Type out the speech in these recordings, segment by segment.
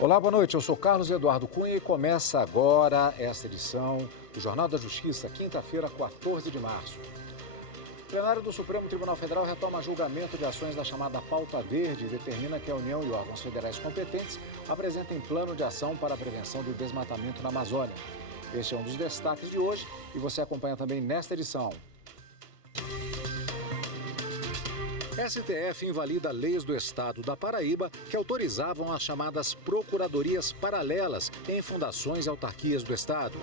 Olá, boa noite. Eu sou Carlos Eduardo Cunha e começa agora esta edição do Jornal da Justiça, quinta-feira, 14 de março. O plenário do Supremo Tribunal Federal retoma julgamento de ações da chamada Pauta Verde e determina que a União e órgãos federais competentes apresentem plano de ação para a prevenção do desmatamento na Amazônia. Este é um dos destaques de hoje e você acompanha também nesta edição. STF invalida leis do Estado da Paraíba que autorizavam as chamadas procuradorias paralelas em fundações e autarquias do Estado.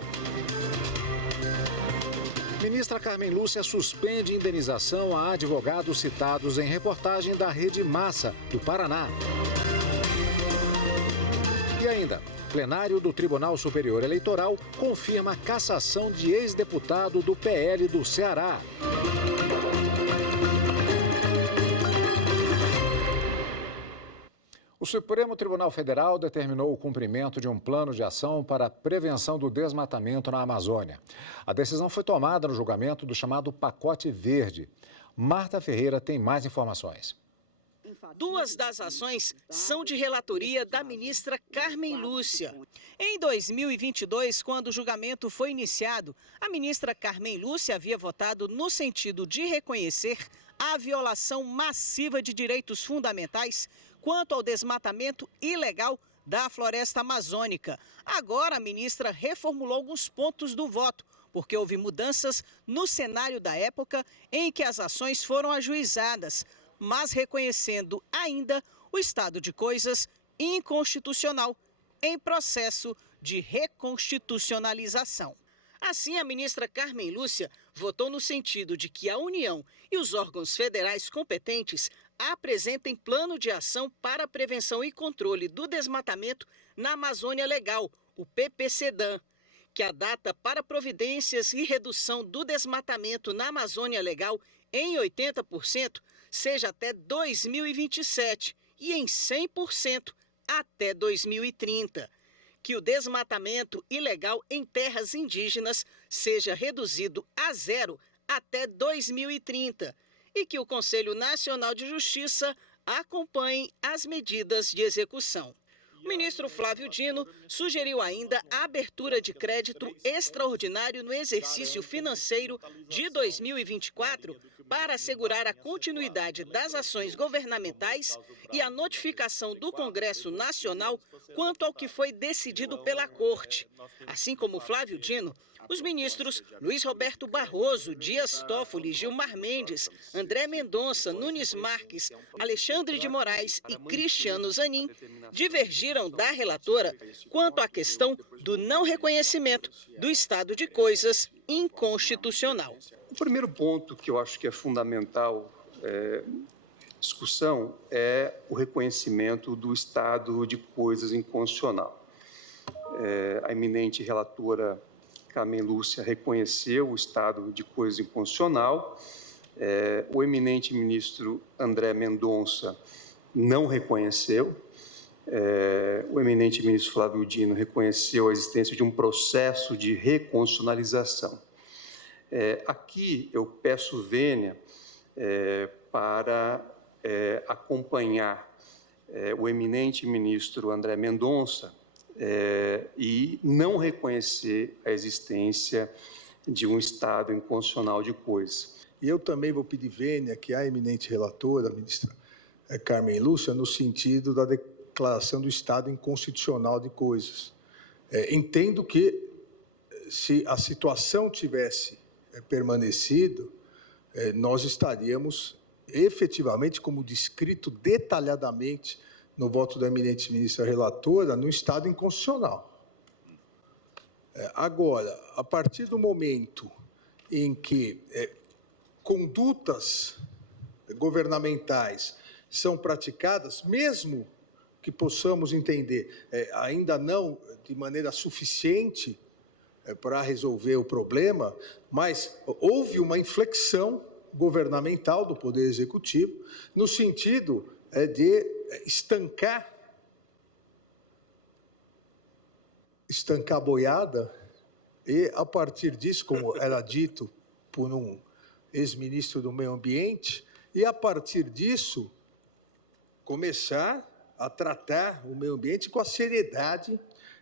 Ministra Carmen Lúcia suspende indenização a advogados citados em reportagem da Rede Massa, do Paraná. E ainda, plenário do Tribunal Superior Eleitoral confirma cassação de ex-deputado do PL do Ceará. O Supremo Tribunal Federal determinou o cumprimento de um plano de ação para a prevenção do desmatamento na Amazônia. A decisão foi tomada no julgamento do chamado Pacote Verde. Marta Ferreira tem mais informações. Duas das ações são de relatoria da ministra Carmen Lúcia. Em 2022, quando o julgamento foi iniciado, a ministra Carmen Lúcia havia votado no sentido de reconhecer a violação massiva de direitos fundamentais quanto ao desmatamento ilegal da floresta amazônica. Agora, a ministra reformulou alguns pontos do voto, porque houve mudanças no cenário da época em que as ações foram ajuizadas, mas reconhecendo ainda o estado de coisas inconstitucional em processo de reconstitucionalização. Assim, a ministra Carmen Lúcia votou no sentido de que a União e os órgãos federais competentes apresentem plano de ação para a prevenção e controle do desmatamento na Amazônia Legal, o PPCDAM, que a data para providências e redução do desmatamento na Amazônia Legal em 80% seja até 2027 e em 100% até 2030. Que o desmatamento ilegal em terras indígenas seja reduzido a zero até 2030 e que o Conselho Nacional de Justiça acompanhe as medidas de execução. O ministro Flávio Dino sugeriu ainda a abertura de crédito extraordinário no exercício financeiro de 2024 para assegurar a continuidade das ações governamentais e a notificação do Congresso Nacional quanto ao que foi decidido pela Corte. Assim como Flávio Dino, os ministros Luiz Roberto Barroso, Dias Toffoli, Gilmar Mendes, André Mendonça, Nunes Marques, Alexandre de Moraes e Cristiano Zanin divergiram da relatora quanto à questão do não reconhecimento do estado de coisas inconstitucional. O primeiro ponto que eu acho que é fundamental discussão é o reconhecimento do estado de coisas inconstitucional. A eminente relatora Carmen Lúcia reconheceu o estado de coisas inconstitucional. O eminente ministro André Mendonça não reconheceu. O eminente ministro Flávio Dino reconheceu a existência de um processo de reconstitucionalização. Aqui eu peço vênia para acompanhar o eminente ministro André Mendonça e não reconhecer a existência de um estado inconstitucional de coisas. E eu também vou pedir vênia que a eminente relatora, a ministra Carmen Lúcia, no sentido da declaração do estado inconstitucional de coisas. Entendo que, se a situação tivesse permanecido, nós estaríamos efetivamente, como descrito detalhadamente no voto da eminente ministra relatora, no estado inconstitucional. Agora, a partir do momento em que condutas governamentais são praticadas, mesmo que possamos entender, ainda não de maneira suficiente para resolver o problema, mas houve uma inflexão governamental do Poder Executivo no sentido de estancar a boiada e, a partir disso, como era dito por um ex-ministro do Meio Ambiente, e, a partir disso, começar a tratar o meio ambiente com a seriedade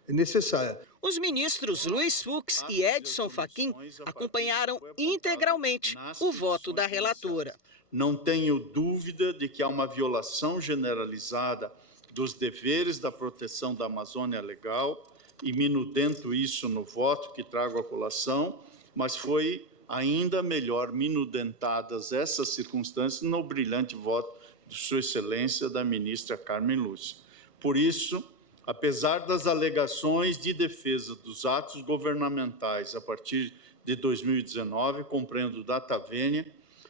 necessária. Os ministros Luiz Fux e Edson Fachin acompanharam integralmente o voto da relatora. Não tenho dúvida de que há uma violação generalizada dos deveres da proteção da Amazônia Legal e minudento isso no voto que trago à colação, mas foi ainda melhor minudentadas essas circunstâncias no brilhante voto de Sua Excelência, da ministra Carmen Lúcia. Por isso, apesar das alegações de defesa dos atos governamentais a partir de 2019, compreendo data vênia,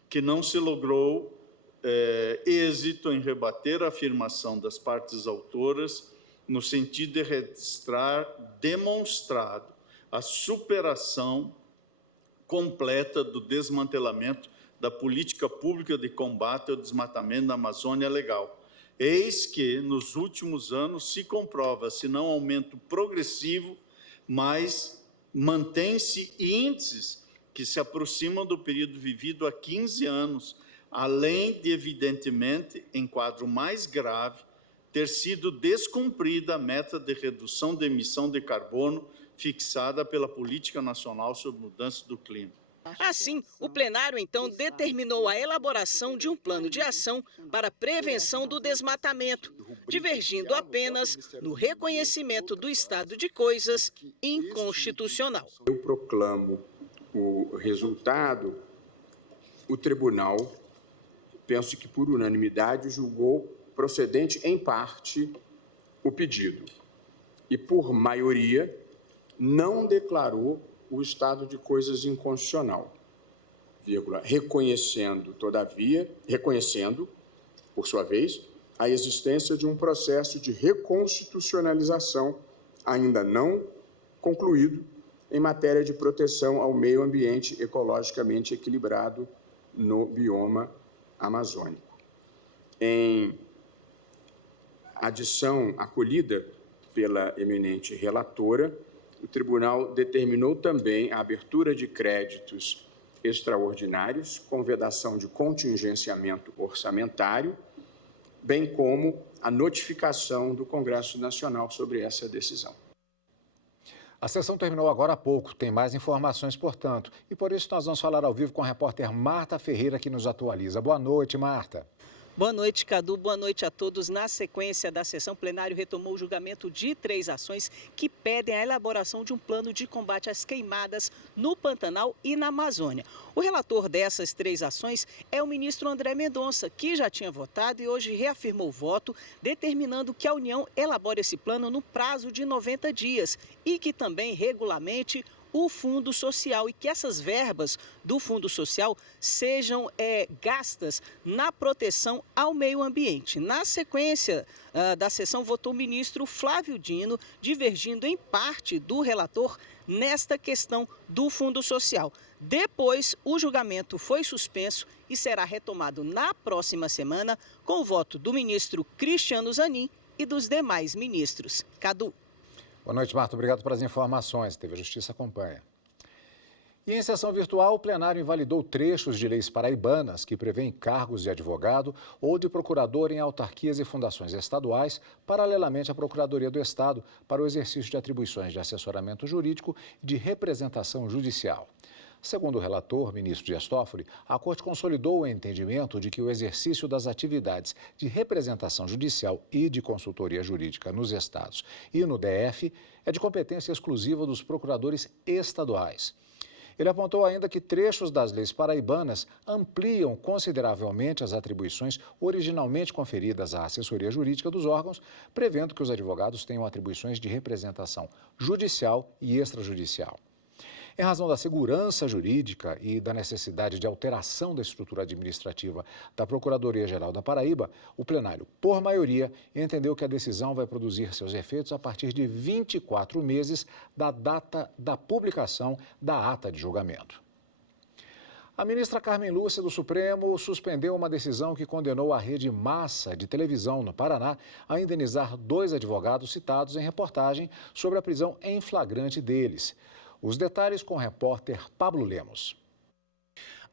que não se logrou êxito em rebater a afirmação das partes autoras no sentido de registrar demonstrado a superação completa do desmantelamento da política pública de combate ao desmatamento da Amazônia Legal. Eis que, nos últimos anos, se comprova, se não aumento progressivo, mas mantém-se índices que se aproximam do período vivido há 15 anos, além de, evidentemente, em quadro mais grave, ter sido descumprida a meta de redução de emissão de carbono fixada pela Política Nacional sobre Mudança do Clima. Assim, o plenário, então, determinou a elaboração de um plano de ação para a prevenção do desmatamento, divergindo apenas no reconhecimento do estado de coisas inconstitucional. Eu proclamo o resultado. O tribunal, penso que por unanimidade, julgou procedente, em parte, o pedido. E, por maioria, não declarou o estado de coisas inconstitucional, reconhecendo, por sua vez, a existência de um processo de reconstitucionalização ainda não concluído em matéria de proteção ao meio ambiente ecologicamente equilibrado no bioma amazônico. Em adição acolhida pela eminente relatora, o tribunal determinou também a abertura de créditos extraordinários com vedação de contingenciamento orçamentário, bem como a notificação do Congresso Nacional sobre essa decisão. A sessão terminou agora há pouco, tem mais informações, portanto, e por isso nós vamos falar ao vivo com a repórter Marta Ferreira, que nos atualiza. Boa noite, Marta. Boa noite, Cadu. Boa noite a todos. Na sequência da sessão, o plenário retomou o julgamento de 3 ações que pedem a elaboração de um plano de combate às queimadas no Pantanal e na Amazônia. O relator dessas 3 ações é o ministro André Mendonça, que já tinha votado e hoje reafirmou o voto, determinando que a União elabore esse plano no prazo de 90 dias e que também regulamente o Fundo Social e que essas verbas do Fundo Social sejam gastas na proteção ao meio ambiente. Na sequência da sessão, votou o ministro Flávio Dino, divergindo em parte do relator nesta questão do Fundo Social. Depois, o julgamento foi suspenso e será retomado na próxima semana com o voto do ministro Cristiano Zanin e dos demais ministros. Cadu. Boa noite, Marta. Obrigado pelas informações. TV Justiça acompanha. E em sessão virtual, o plenário invalidou trechos de leis paraibanas que prevêem cargos de advogado ou de procurador em autarquias e fundações estaduais, paralelamente à Procuradoria do Estado, para o exercício de atribuições de assessoramento jurídico e de representação judicial. Segundo o relator, ministro Dias Toffoli, a Corte consolidou o entendimento de que o exercício das atividades de representação judicial e de consultoria jurídica nos estados e no DF é de competência exclusiva dos procuradores estaduais. Ele apontou ainda que trechos das leis paraibanas ampliam consideravelmente as atribuições originalmente conferidas à assessoria jurídica dos órgãos, prevendo que os advogados tenham atribuições de representação judicial e extrajudicial. Em razão da segurança jurídica e da necessidade de alteração da estrutura administrativa da Procuradoria-Geral da Paraíba, o plenário, por maioria, entendeu que a decisão vai produzir seus efeitos a partir de 24 meses da data da publicação da ata de julgamento. A ministra Carmen Lúcia, do Supremo, suspendeu uma decisão que condenou a Rede Massa de televisão no Paraná a indenizar 2 advogados citados em reportagem sobre a prisão em flagrante deles. Os detalhes com o repórter Pablo Lemos.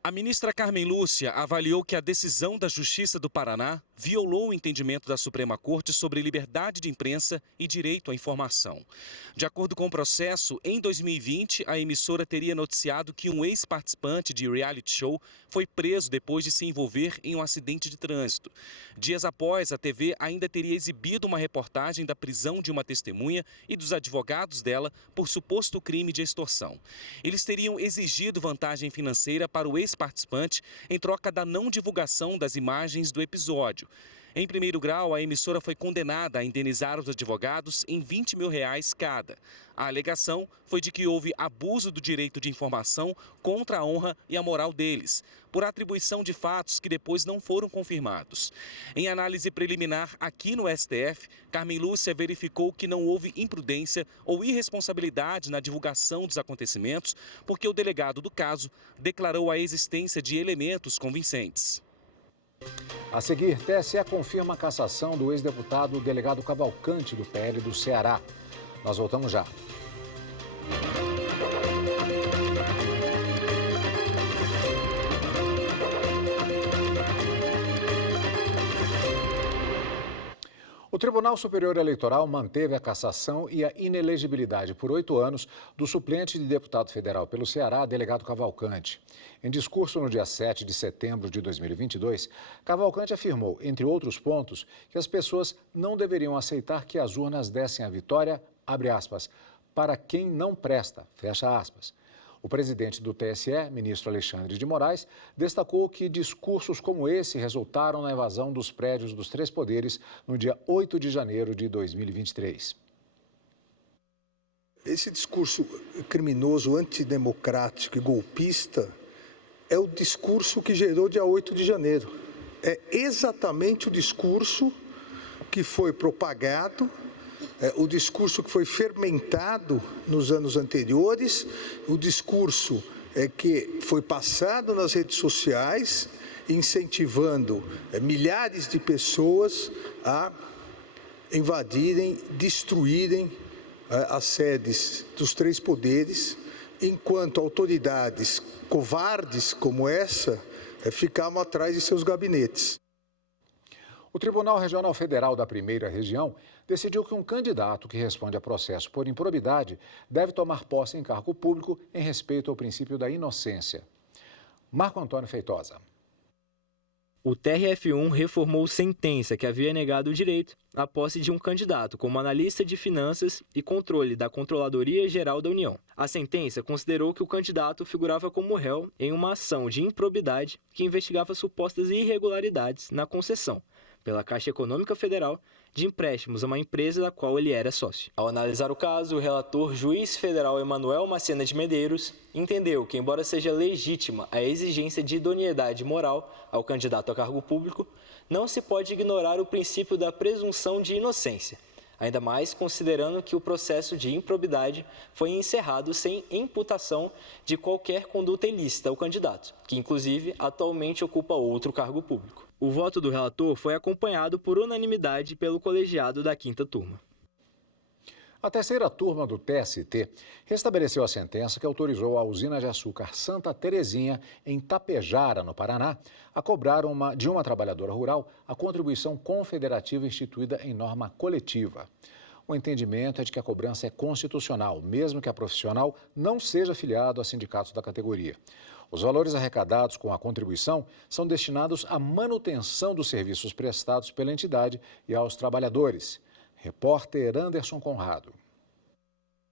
A ministra Carmen Lúcia avaliou que a decisão da Justiça do Paraná violou o entendimento da Suprema Corte sobre liberdade de imprensa e direito à informação. De acordo com o processo, em 2020, a emissora teria noticiado que um ex-participante de reality show foi preso depois de se envolver em um acidente de trânsito. Dias após, a TV ainda teria exibido uma reportagem da prisão de uma testemunha e dos advogados dela por suposto crime de extorsão. Eles teriam exigido vantagem financeira para o ex-participante em troca da não divulgação das imagens do episódio. Em primeiro grau, a emissora foi condenada a indenizar os advogados em R$20 mil cada. A alegação foi de que houve abuso do direito de informação contra a honra e a moral deles, por atribuição de fatos que depois não foram confirmados. Em análise preliminar aqui no STF, Carmen Lúcia verificou que não houve imprudência ou irresponsabilidade na divulgação dos acontecimentos, porque o delegado do caso declarou a existência de elementos convincentes. A seguir, TSE confirma a cassação do ex-deputado delegado Cavalcante do PL do Ceará. Nós voltamos já. O Tribunal Superior Eleitoral manteve a cassação e a inelegibilidade por 8 anos do suplente de deputado federal pelo Ceará, delegado Cavalcante. Em discurso no dia 7 de setembro de 2022, Cavalcante afirmou, entre outros pontos, que as pessoas não deveriam aceitar que as urnas dessem a vitória, abre aspas, para quem não presta, fecha aspas. O presidente do TSE, ministro Alexandre de Moraes, destacou que discursos como esse resultaram na invasão dos prédios dos 3 poderes no dia 8 de janeiro de 2023. Esse discurso criminoso, antidemocrático e golpista é o discurso que gerou dia 8 de janeiro. É exatamente o discurso que foi propagado, o discurso que foi fermentado nos anos anteriores, o discurso que foi passado nas redes sociais, incentivando milhares de pessoas a invadirem, destruírem as sedes dos 3 poderes, enquanto autoridades covardes como essa ficavam atrás de seus gabinetes. O Tribunal Regional Federal da Primeira Região decidiu que um candidato que responde a processo por improbidade deve tomar posse em cargo público em respeito ao princípio da inocência. Marco Antônio Feitosa. O TRF1 reformou sentença que havia negado o direito à posse de um candidato como analista de finanças e controle da Controladoria Geral da União. A sentença considerou que o candidato figurava como réu em uma ação de improbidade que investigava supostas irregularidades na concessão pela Caixa Econômica Federal de empréstimos a uma empresa da qual ele era sócio. Ao analisar o caso, o relator juiz federal Emanuel Macena de Medeiros entendeu que, embora seja legítima a exigência de idoneidade moral ao candidato a cargo público, não se pode ignorar o princípio da presunção de inocência, ainda mais considerando que o processo de improbidade foi encerrado sem imputação de qualquer conduta ilícita ao candidato, que inclusive atualmente ocupa outro cargo público. O voto do relator foi acompanhado por unanimidade pelo colegiado da 5ª turma. A 3ª turma do TST restabeleceu a sentença que autorizou a usina de açúcar Santa Terezinha, em Tapejara, no Paraná, a cobrar de uma trabalhadora rural a contribuição confederativa instituída em norma coletiva. O entendimento é de que a cobrança é constitucional, mesmo que a profissional não seja afiliado a sindicatos da categoria. Os valores arrecadados com a contribuição são destinados à manutenção dos serviços prestados pela entidade e aos trabalhadores. Repórter Anderson Conrado.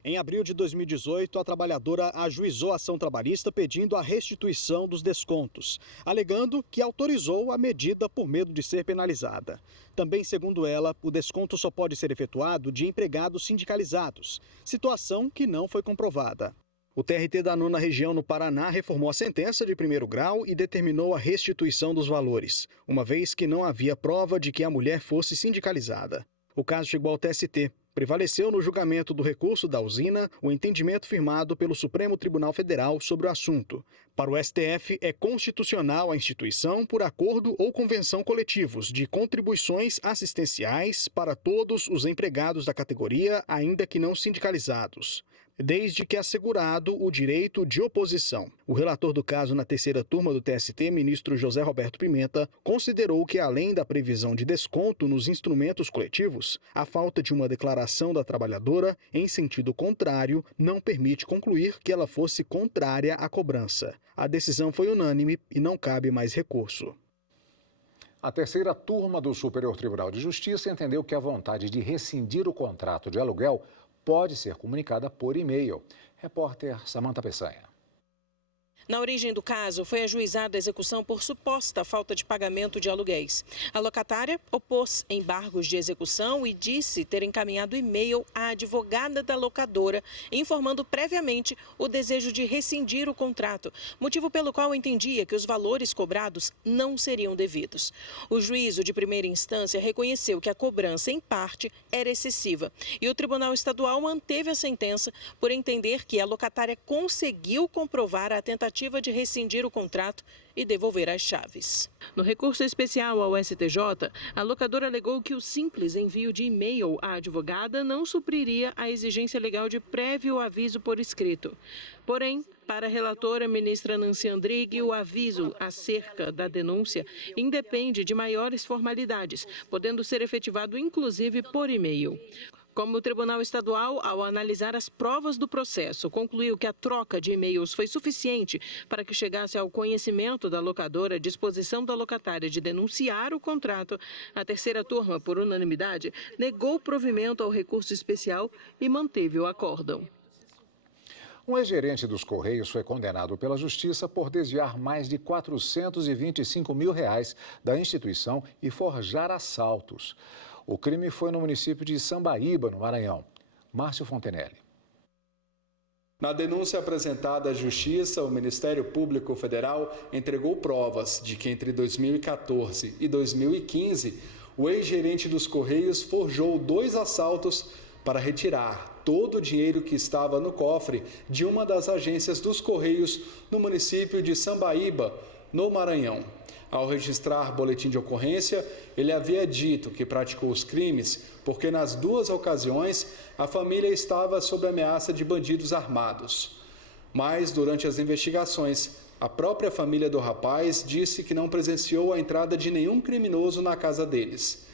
Em abril de 2018, a trabalhadora ajuizou a ação trabalhista pedindo a restituição dos descontos, alegando que autorizou a medida por medo de ser penalizada. Também, segundo ela, o desconto só pode ser efetuado de empregados sindicalizados, situação que não foi comprovada. O TRT da 9ª Região no Paraná reformou a sentença de 1º grau e determinou a restituição dos valores, uma vez que não havia prova de que a mulher fosse sindicalizada. O caso chegou ao TST. Prevaleceu no julgamento do recurso da usina o entendimento firmado pelo Supremo Tribunal Federal sobre o assunto. Para o STF, é constitucional a instituição, por acordo ou convenção coletivos, de contribuições assistenciais para todos os empregados da categoria, ainda que não sindicalizados. desde que assegurado o direito de oposição. O relator do caso na terceira turma do TST, ministro José Roberto Pimenta, considerou que, além da previsão de desconto nos instrumentos coletivos, a falta de uma declaração da trabalhadora em sentido contrário não permite concluir que ela fosse contrária à cobrança. A decisão foi unânime e não cabe mais recurso. A terceira turma do Superior Tribunal de Justiça entendeu que a vontade de rescindir o contrato de aluguel pode ser comunicada por e-mail. Repórter Samanta Peçanha. Na origem do caso, foi ajuizada a execução por suposta falta de pagamento de aluguéis. A locatária opôs embargos de execução e disse ter encaminhado e-mail à advogada da locadora, informando previamente o desejo de rescindir o contrato, motivo pelo qual entendia que os valores cobrados não seriam devidos. O juízo de primeira instância reconheceu que a cobrança, em parte, era excessiva e o Tribunal Estadual manteve a sentença por entender que a locatária conseguiu comprovar a tentativa de rescindir o contrato e devolver as chaves. No recurso especial ao STJ, a locadora alegou que o simples envio de e-mail à advogada não supriria a exigência legal de prévio aviso por escrito. Porém, para a relatora ministra Nancy Andrighi, o aviso acerca da denúncia independe de maiores formalidades, podendo ser efetivado inclusive por e-mail. Como o Tribunal Estadual, ao analisar as provas do processo, concluiu que a troca de e-mails foi suficiente para que chegasse ao conhecimento da locadora a disposição da locatária de denunciar o contrato, a terceira turma, por unanimidade, negou provimento ao recurso especial e manteve o acórdão. Um ex-gerente dos Correios foi condenado pela Justiça por desviar mais de R$ 425 mil da instituição e forjar assaltos. O crime foi no município de Sambaíba, no Maranhão. Márcio Fontenelle. Na denúncia apresentada à Justiça, o Ministério Público Federal entregou provas de que entre 2014 e 2015, o ex-gerente dos Correios forjou 2 assaltos para retirar todo o dinheiro que estava no cofre de uma das agências dos Correios no município de Sambaíba, no Maranhão. Ao registrar boletim de ocorrência, ele havia dito que praticou os crimes porque nas 2 ocasiões a família estava sob ameaça de bandidos armados. Mas, durante as investigações, a própria família do rapaz disse que não presenciou a entrada de nenhum criminoso na casa deles.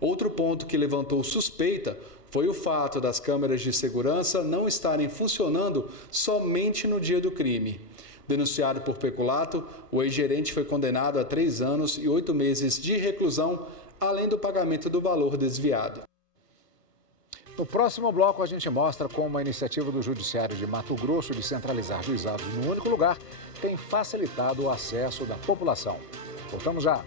Outro ponto que levantou suspeita foi o fato das câmeras de segurança não estarem funcionando somente no dia do crime. Denunciado por peculato, o ex-gerente foi condenado a 3 anos e 8 meses de reclusão, além do pagamento do valor desviado. No próximo bloco, a gente mostra como a iniciativa do Judiciário de Mato Grosso de centralizar juizados no único lugar tem facilitado o acesso da população. Voltamos já.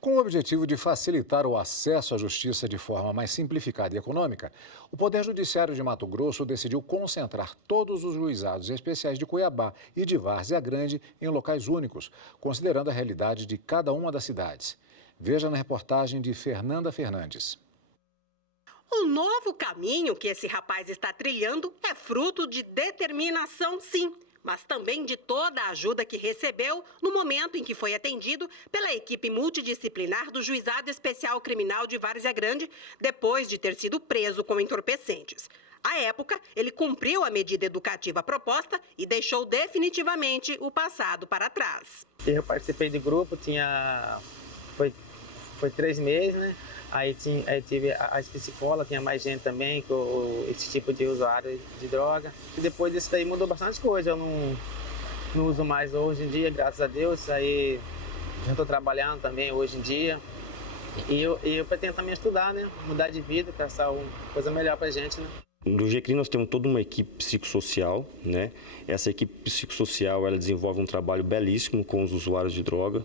Com o objetivo de facilitar o acesso à justiça de forma mais simplificada e econômica, o Poder Judiciário de Mato Grosso decidiu concentrar todos os juizados especiais de Cuiabá e de Várzea Grande em locais únicos, considerando a realidade de cada uma das cidades. Veja na reportagem de Fernanda Fernandes. O novo caminho que esse rapaz está trilhando é fruto de determinação, sim, mas também de toda a ajuda que recebeu no momento em que foi atendido pela equipe multidisciplinar do Juizado Especial Criminal de Várzea Grande, depois de ter sido preso com entorpecentes. À época, ele cumpriu a medida educativa proposta e deixou definitivamente o passado para trás. Eu participei do grupo, foi 3 meses, né? Aí tive a psicóloga, tinha mais gente também com esse tipo de usuário de droga. E depois disso daí mudou bastante coisa. Eu não uso mais hoje em dia, graças a Deus. Aí já estou trabalhando também hoje em dia. E eu pretendo também estudar, né? Mudar de vida, pensar uma coisa melhor pra gente, né? No GCRIM nós temos toda uma equipe psicossocial, né? Essa equipe psicossocial ela desenvolve um trabalho belíssimo com os usuários de droga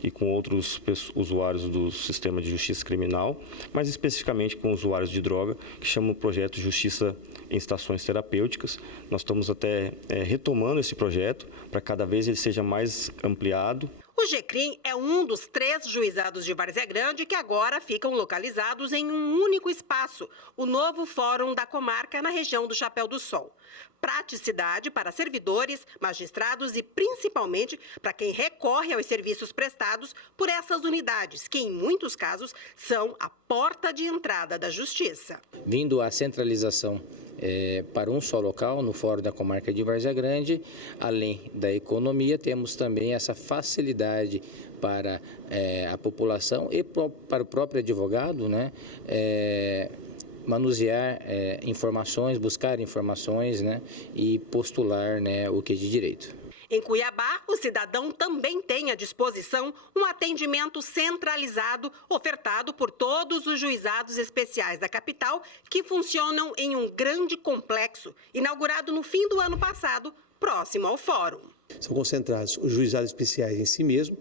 e com outros usuários do sistema de justiça criminal, mas especificamente com usuários de droga, que chama o projeto Justiça em Estações Terapêuticas. Nós estamos até retomando esse projeto para cada vez ele seja mais ampliado. O GCRIM é um dos 3 juizados de Várzea Grande que agora ficam localizados em um único espaço, o novo Fórum da Comarca na região do Chapéu do Sol. Praticidade para servidores, magistrados e principalmente para quem recorre aos serviços prestados por essas unidades, que em muitos casos são a porta de entrada da Justiça. Vindo a centralização para um só local, no Fórum da Comarca de Várzea Grande, além da economia, temos também essa facilidade para a população e para o próprio advogado, né, manusear informações, buscar informações, né, e postular, né, o que é de direito. Em Cuiabá, o cidadão também tem à disposição um atendimento centralizado ofertado por todos os juizados especiais da capital, que funcionam em um grande complexo, inaugurado no fim do ano passado, próximo ao fórum. São concentrados os juizados especiais em si mesmo,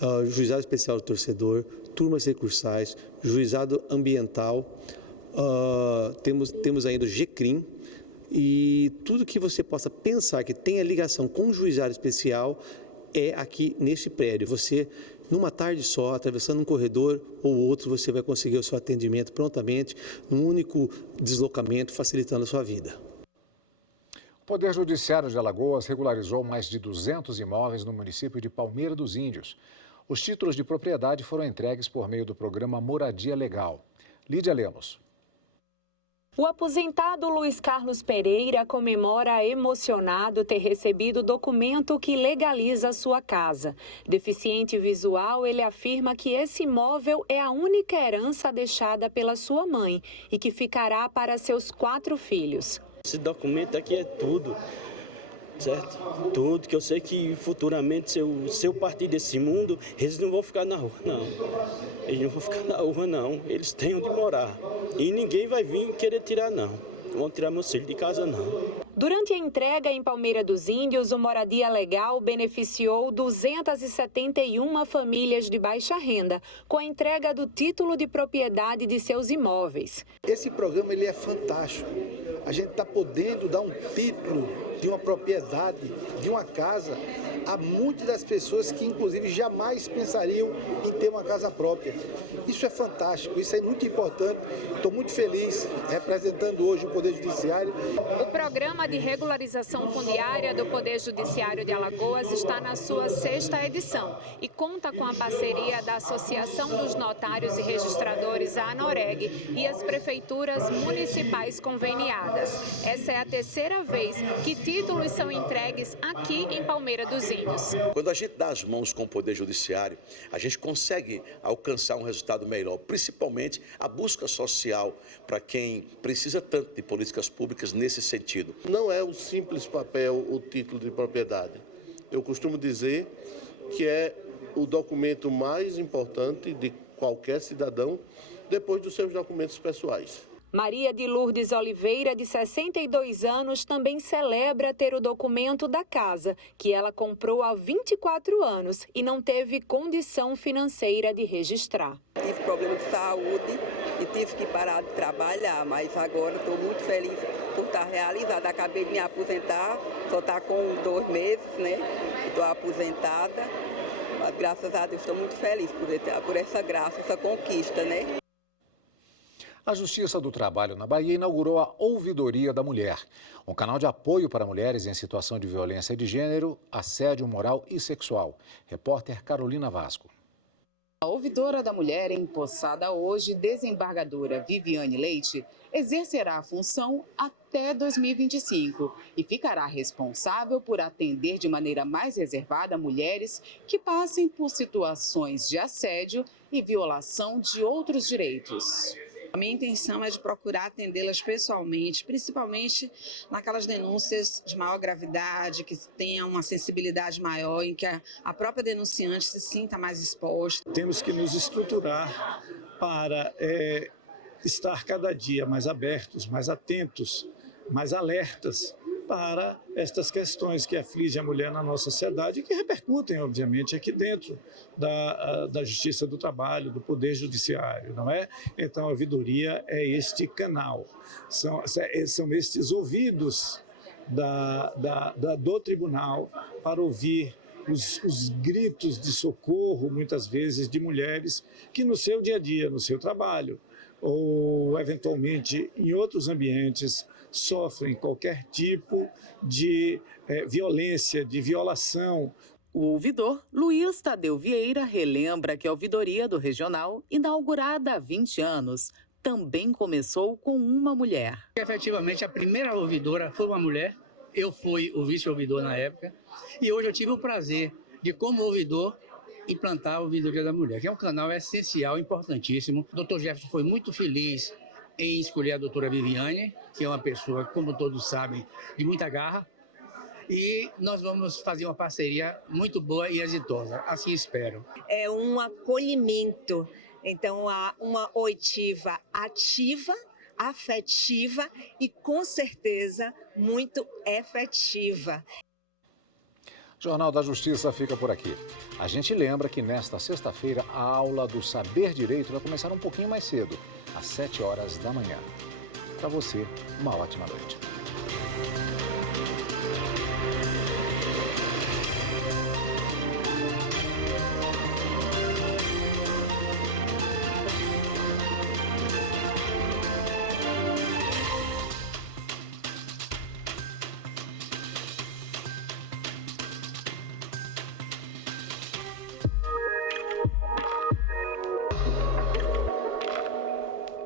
o juizado especial do torcedor, turmas recursais, juizado ambiental, temos ainda o GCRIM, e tudo que você possa pensar que tenha ligação com o juizado especial é aqui neste prédio. Você, numa tarde só, atravessando um corredor ou outro, você vai conseguir o seu atendimento prontamente, num único deslocamento, facilitando a sua vida. O Poder Judiciário de Alagoas regularizou mais de 200 imóveis no município de Palmeira dos Índios. Os títulos de propriedade foram entregues por meio do programa Moradia Legal. Lídia Lemos. O aposentado Luiz Carlos Pereira comemora emocionado ter recebido o documento que legaliza sua casa. Deficiente visual, ele afirma que esse imóvel é a única herança deixada pela sua mãe e que ficará para seus 4 filhos. Esse documento aqui é tudo, certo? Tudo, que eu sei que futuramente, se eu partir desse mundo, eles não vão ficar na rua, não. Eles não vão ficar na rua, não. Eles têm onde morar. E ninguém vai vir querer tirar, não. Não vão tirar meus filhos de casa, não. Durante a entrega em Palmeira dos Índios, o Moradia Legal beneficiou 271 famílias de baixa renda, com a entrega do título de propriedade de seus imóveis. Esse programa ele é fantástico. A gente está podendo dar um título de uma propriedade, de uma casa, a muitas das pessoas que, inclusive, jamais pensariam em ter uma casa própria. Isso é fantástico, isso é muito importante. Estou muito feliz representando hoje o Poder Judiciário. O programa de regularização fundiária do Poder Judiciário de Alagoas está na sua 6ª edição e conta com a parceria da Associação dos Notários e Registradores, a ANOREG, e as prefeituras municipais conveniadas. Essa é a 3ª vez que títulos são entregues aqui em Palmeira dos Índios. Quando a gente dá as mãos com o Poder Judiciário, a gente consegue alcançar um resultado melhor, principalmente a busca social para quem precisa tanto de políticas públicas nesse sentido. Não é o simples papel, o título de propriedade. Eu costumo dizer que é o documento mais importante de qualquer cidadão depois dos seus documentos pessoais. Maria de Lourdes Oliveira, de 62 anos, também celebra ter o documento da casa, que ela comprou há 24 anos e não teve condição financeira de registrar. Tive problema de saúde e tive que parar de trabalhar, mas agora estou muito feliz por estar realizada. Acabei de me aposentar, só está com 2 meses, né? Estou aposentada, mas graças a Deus estou muito feliz por essa graça, essa conquista, né? A Justiça do Trabalho na Bahia inaugurou a Ouvidoria da Mulher, um canal de apoio para mulheres em situação de violência de gênero, assédio moral e sexual. Repórter Carolina Vasco. A ouvidora da mulher empossada hoje, desembargadora Viviane Leite, exercerá a função até 2025 e ficará responsável por atender de maneira mais reservada mulheres que passem por situações de assédio e violação de outros direitos. A minha intenção é de procurar atendê-las pessoalmente, principalmente naquelas denúncias de maior gravidade, que tenham uma sensibilidade maior, em que a própria denunciante se sinta mais exposta. Temos que nos estruturar para estar cada dia mais abertos, mais atentos, mais alertas para estas questões que afligem a mulher na nossa sociedade e que repercutem, obviamente, aqui dentro da Justiça do Trabalho, do Poder Judiciário, não é? Então, a ouvidoria é este canal, são estes ouvidos do tribunal para ouvir os gritos de socorro, muitas vezes, de mulheres que no seu dia a dia, no seu trabalho, ou eventualmente em outros ambientes, sofrem qualquer tipo de violência, de violação. O ouvidor Luiz Tadeu Vieira relembra que a ouvidoria do Regional, inaugurada há 20 anos, também começou com uma mulher. Efetivamente, a primeira ouvidora foi uma mulher. Eu fui o vice-ouvidor na época. E hoje eu tive o prazer de, como ouvidor, implantar a Ouvidoria da Mulher, que é um canal essencial, importantíssimo. O Dr. Jefferson foi muito feliz em escolher a doutora Viviane, que é uma pessoa, como todos sabem, de muita garra. E nós vamos fazer uma parceria muito boa e exitosa, assim espero. É um acolhimento, então há uma oitiva ativa, afetiva e, com certeza, muito efetiva. O Jornal da Justiça fica por aqui. A gente lembra que nesta sexta-feira a aula do Saber Direito vai começar um pouquinho mais cedo, às 7 horas da manhã. Para você, uma ótima noite.